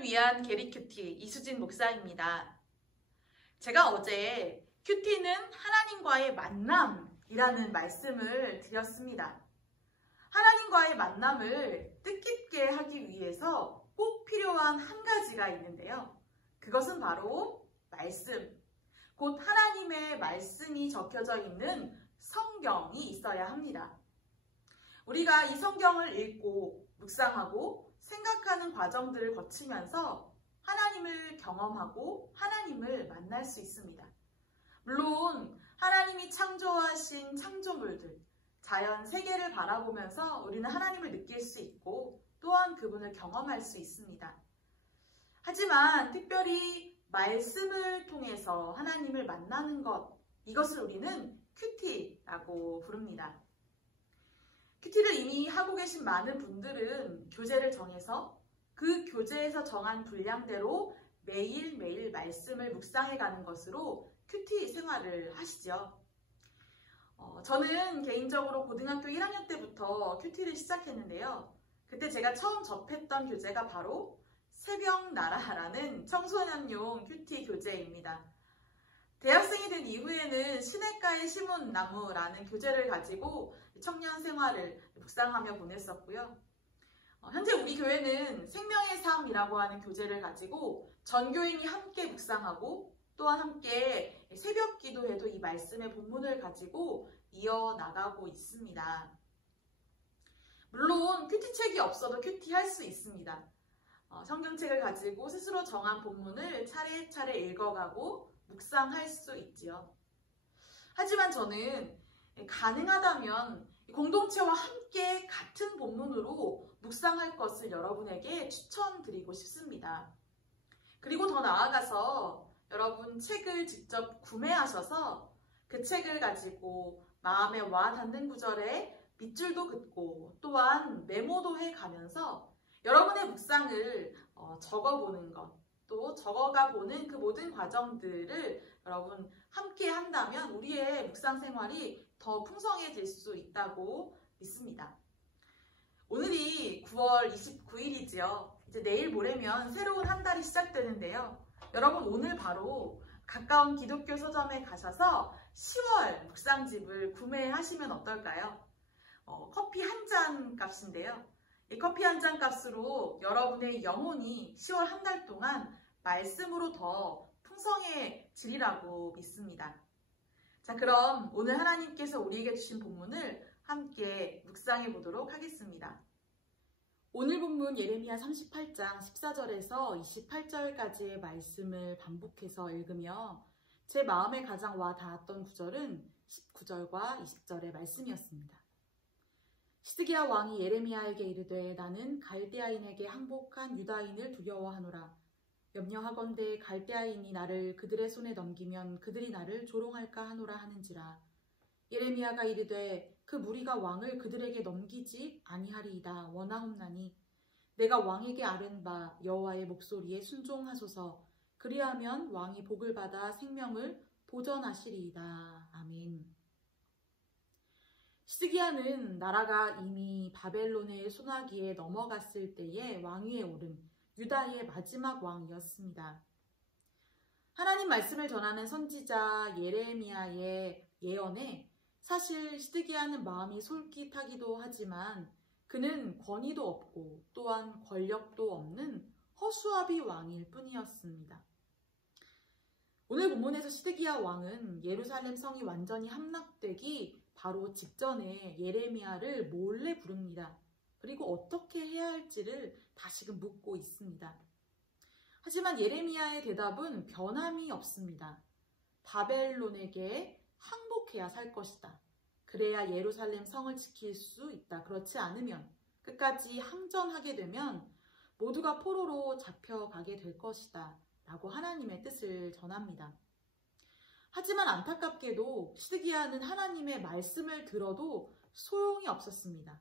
여러분을 위한 게리 큐티 이수진 목사입니다. 제가 어제 큐티는 하나님과의 만남이라는 말씀을 드렸습니다. 하나님과의 만남을 뜻깊게 하기 위해서 꼭 필요한 한 가지가 있는데요. 그것은 바로 말씀, 곧 하나님의 말씀이 적혀져 있는 성경이 있어야 합니다. 우리가 이 성경을 읽고 묵상하고 생각하는 과정들을 거치면서 하나님을 경험하고 하나님을 만날 수 있습니다. 물론 하나님이 창조하신 창조물들, 자연 세계를 바라보면서 우리는 하나님을 느낄 수 있고 또한 그분을 경험할 수 있습니다. 하지만 특별히 말씀을 통해서 하나님을 만나는 것, 이것을 우리는 큐티라고 부릅니다. 큐티를 이미 하고 계신 많은 분들은 교재를 정해서 그 교재에서 정한 분량대로 매일매일 말씀을 묵상해 가는 것으로 큐티 생활을 하시죠. 저는 개인적으로 고등학교 1학년 때부터 큐티를 시작했는데요. 그때 제가 처음 접했던 교재가 바로 새벽나라라는 청소년용 큐티 교재입니다. 대학생이 된 이후에는 시냇가에 심은 나무라는 교재를 가지고 청년 생활을 묵상하며 보냈었고요. 현재 우리 교회는 생명의 삶이라고 하는 교재를 가지고 전교인이 함께 묵상하고 또한 함께 새벽 기도에도 이 말씀의 본문을 가지고 이어나가고 있습니다. 물론 큐티책이 없어도 큐티할 수 있습니다. 성경책을 가지고 스스로 정한 본문을 차례차례 읽어가고 묵상할 수 있지요. 하지만 저는 가능하다면 공동체와 함께 같은 본문으로 묵상할 것을 여러분에게 추천드리고 싶습니다. 그리고 더 나아가서 여러분 책을 직접 구매하셔서 그 책을 가지고 마음에 와 닿는 구절에 밑줄도 긋고 또한 메모도 해가면서 여러분의 묵상을 적어보는 것, 또 적어가 보는 그 모든 과정들을 여러분 함께 한다면 우리의 묵상 생활이 더 풍성해질 수 있다고 믿습니다. 오늘이 9월 29일이지요. 이제 내일 모레면 새로운 한 달이 시작되는데요. 여러분 오늘 바로 가까운 기독교 서점에 가셔서 10월 묵상집을 구매하시면 어떨까요? 커피 한 잔 값인데요. 이 커피 한 잔 값으로 여러분의 영혼이 10월 한 달 동안 말씀으로 더 풍성해지리라고 믿습니다. 자, 그럼 오늘 하나님께서 우리에게 주신 본문을 함께 묵상해 보도록 하겠습니다. 오늘 본문 예레미야 38장 14절에서 28절까지의 말씀을 반복해서 읽으며 제 마음에 가장 와 닿았던 구절은 19절과 20절의 말씀이었습니다. 시드기야 왕이 예레미야에게 이르되 나는 갈대아인에게 항복한 유다인을 두려워하노라. 염려하건대 갈대아인이 나를 그들의 손에 넘기면 그들이 나를 조롱할까 하노라 하는지라. 예레미야가 이르되 그 무리가 왕을 그들에게 넘기지 아니하리이다 원하옵나니 내가 왕에게 아른 바 여호와의 목소리에 순종하소서. 그리하면 왕이 복을 받아 생명을 보전하시리이다. 아멘. 시드기야는 나라가 이미 바벨론의 소나기에 넘어갔을 때에 왕위에 오른 유다의 마지막 왕이었습니다. 하나님 말씀을 전하는 선지자 예레미야의 예언에 사실 시드기야는 마음이 솔깃하기도 하지만 그는 권위도 없고 또한 권력도 없는 허수아비 왕일 뿐이었습니다. 오늘 본문에서 시드기야 왕은 예루살렘 성이 완전히 함락되기 바로 직전에 예레미야를 몰래 부릅니다. 그리고 어떻게 해야 할지를 다시금 묻고 있습니다. 하지만 예레미야의 대답은 변함이 없습니다. 바벨론에게 항복해야 살 것이다. 그래야 예루살렘 성을 지킬 수 있다. 그렇지 않으면 끝까지 항전하게 되면 모두가 포로로 잡혀가게 될 것이다. 라고 하나님의 뜻을 전합니다. 하지만 안타깝게도 시드기야는 하나님의 말씀을 들어도 소용이 없었습니다.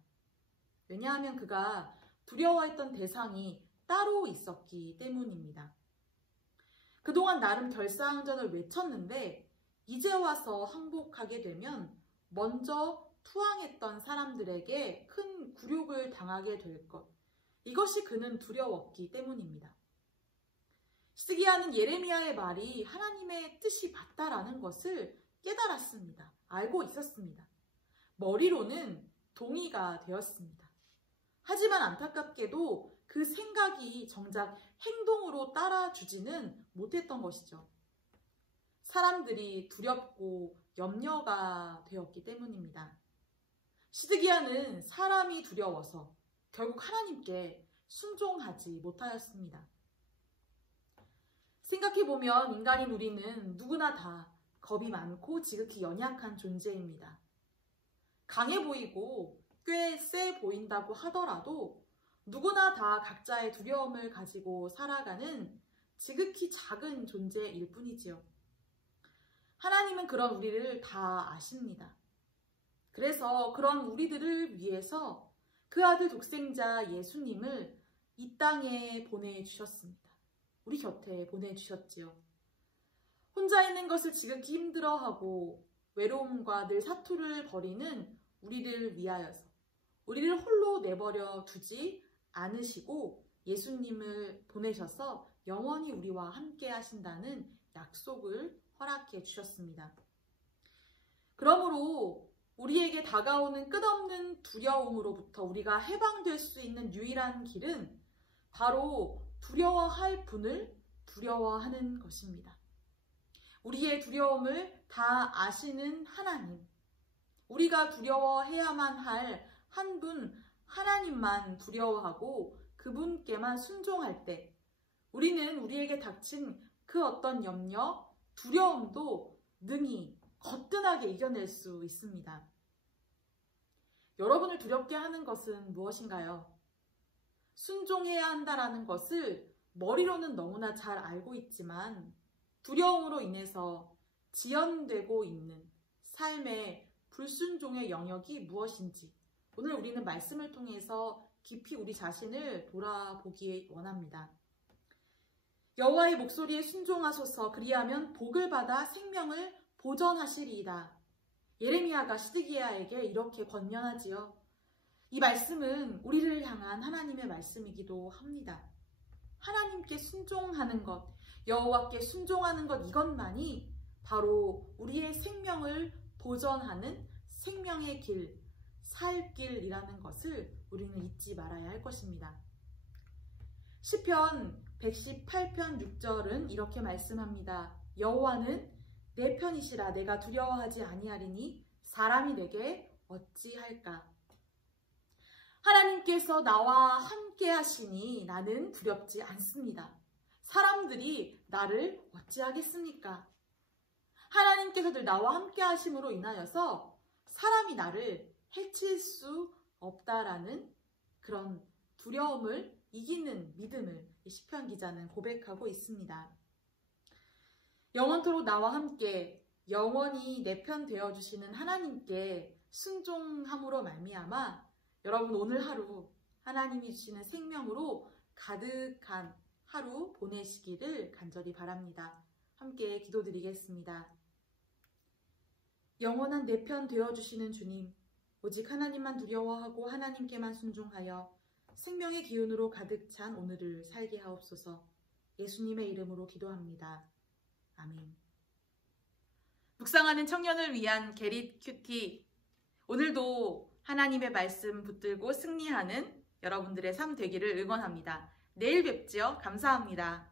왜냐하면 그가 두려워했던 대상이 따로 있었기 때문입니다. 그동안 나름 결사항전을 외쳤는데 이제 와서 항복하게 되면 먼저 투항했던 사람들에게 큰 굴욕을 당하게 될 것. 이것이 그는 두려웠기 때문입니다. 시드기야는 예레미야의 말이 하나님의 뜻이 맞다라는 것을 깨달았습니다. 알고 있었습니다. 머리로는 동의가 되었습니다. 하지만 안타깝게도 그 생각이 정작 행동으로 따라주지는 못했던 것이죠. 사람들이 두렵고 염려가 되었기 때문입니다. 시드기야는 사람이 두려워서 결국 하나님께 순종하지 못하였습니다. 생각해보면 인간인 우리는 누구나 다 겁이 많고 지극히 연약한 존재입니다. 강해 보이고 꽤 세 보인다고 하더라도 누구나 다 각자의 두려움을 가지고 살아가는 지극히 작은 존재일 뿐이지요. 하나님은 그런 우리를 다 아십니다. 그래서 그런 우리들을 위해서 그 아들 독생자 예수님을 이 땅에 보내주셨습니다. 우리 곁에 보내주셨지요. 혼자 있는 것을 지극히 힘들어하고 외로움과 늘 사투를 벌이는 우리를 위하여서 우리를 홀로 내버려 두지 않으시고 예수님을 보내셔서 영원히 우리와 함께 하신다는 약속을 허락해 주셨습니다. 그러므로 우리에게 다가오는 끝없는 두려움으로부터 우리가 해방될 수 있는 유일한 길은 바로 두려워할 분을 두려워하는 것입니다. 우리의 두려움을 다 아시는 하나님, 우리가 두려워해야만 할 한 분 하나님만 두려워하고 그분께만 순종할 때 우리는 우리에게 닥친 그 어떤 염려, 두려움도 능히 거뜬하게 이겨낼 수 있습니다. 여러분을 두렵게 하는 것은 무엇인가요? 순종해야 한다라는 것을 머리로는 너무나 잘 알고 있지만 두려움으로 인해서 지연되고 있는 삶의 불순종의 영역이 무엇인지 오늘 우리는 말씀을 통해서 깊이 우리 자신을 돌아보기 원합니다. 여호와의 목소리에 순종하소서. 그리하면 복을 받아 생명을 보전하시리이다. 예레미야가 시드기야에게 이렇게 권면하지요. 이 말씀은 우리를 향한 하나님의 말씀이기도 합니다. 하나님께 순종하는 것, 여호와께 순종하는 것 이것만이 바로 우리의 생명을 보전하는 생명의 길, 살 길이라는 것을 우리는 잊지 말아야 할 것입니다. 시편 118편 6절은 이렇게 말씀합니다. 여호와는 내 편이시라. 내가 두려워하지 아니하리니 사람이 내게 어찌할까. 하나님께서 나와 함께 하시니 나는 두렵지 않습니다. 사람들이 나를 어찌하겠습니까? 하나님께서 늘 나와 함께 하심으로 인하여서 사람이 나를 해칠 수 없다라는 그런 두려움을 이기는 믿음을 시편 기자는 고백하고 있습니다. 영원토록 나와 함께 영원히 내 편 되어주시는 하나님께 순종함으로 말미암아 여러분 오늘 하루 하나님이 주시는 생명으로 가득한 하루 보내시기를 간절히 바랍니다. 함께 기도드리겠습니다. 영원한 내 편 되어주시는 주님, 오직 하나님만 두려워하고 하나님께만 순종하여 생명의 기운으로 가득 찬 오늘을 살게 하옵소서. 예수님의 이름으로 기도합니다. 아멘. 묵상하는 청년을 위한 게릿 큐티. 오늘도 하나님의 말씀 붙들고 승리하는 여러분들의 삶 되기를 응원합니다. 내일 뵙지요. 감사합니다.